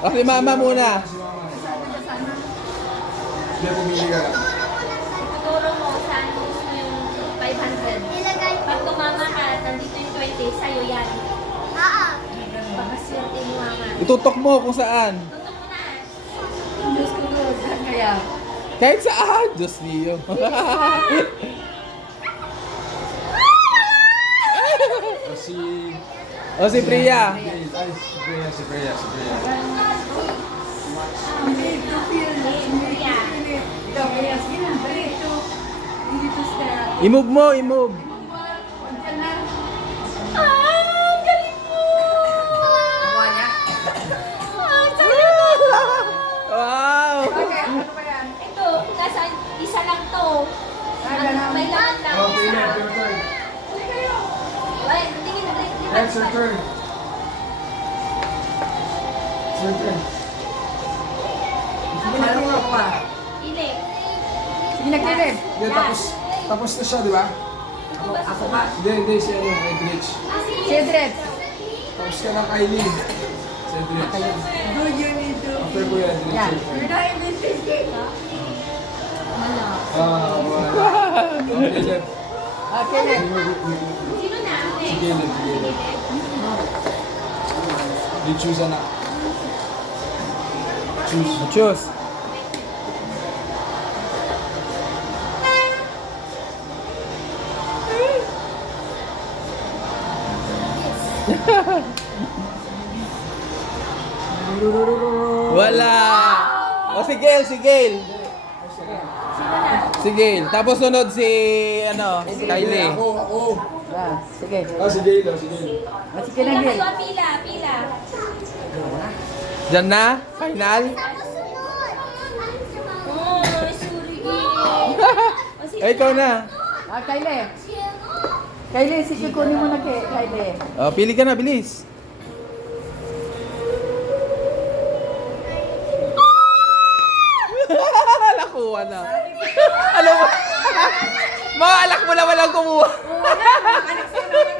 O, si mama muna. Hindi, pumili ka lang. Siguro mo, saan gusto mo yung 500? Pag tumama ka, nandito yung 20, sa'yo yan. Pagkaswerte ni mama. Itutok mo kung saan. Tutok mo na. Diyos ko Lord, saan kaya? Kahit saan. Diyos niyo. O si... O, si Priya. Ay, si Freya. Need to feel it. Priya. Ikaw, kaya sige na, diretso. Hindi to stare. Imove mo, imove. Diyan na. Ah, galing mo! Gawa niya. Ah, sana ka! Wow! Okay, ano ba yan? Ito, nasa isa lang to. Ganun. May laman lang Okay isa. na, your turn. Ay, tingin na rin. It's your turn. It's your turn. Sige na, kuha ko pa. Pili. Sige na, Caleb. Hindi, tapos na siya, di ba? Ako pa. Hindi, si ano, Edrich. Si Edred. Tapos ka ng Eileen. Si Edrich. Do you need to... After ko yan, Edrich. Yan. your turn. You're not even thinking. Wala. Wala. Okay, Caleb. Ah, Caleb. Sino na? Si Caleb. You choose anak. Choose. Choose. Wala. O, si Gail, si Gail. Sino na? Si Gail. Tapos sunod si, ano, Kylie. Ako. Ah, sige. Si Gail, si Gail. Ah, sige na, Pila Gil. kayo, pila, pila. Diyan na? Final? Oh, sorry, Gil. Ay, ikaw na. Ah, Kylie. Kylie, sige, kunin mo na kay Kylie. O, pili ka na, bilis. Nakuha na. Alam mo, mga alak mo na walang kumuha. Anak siya naman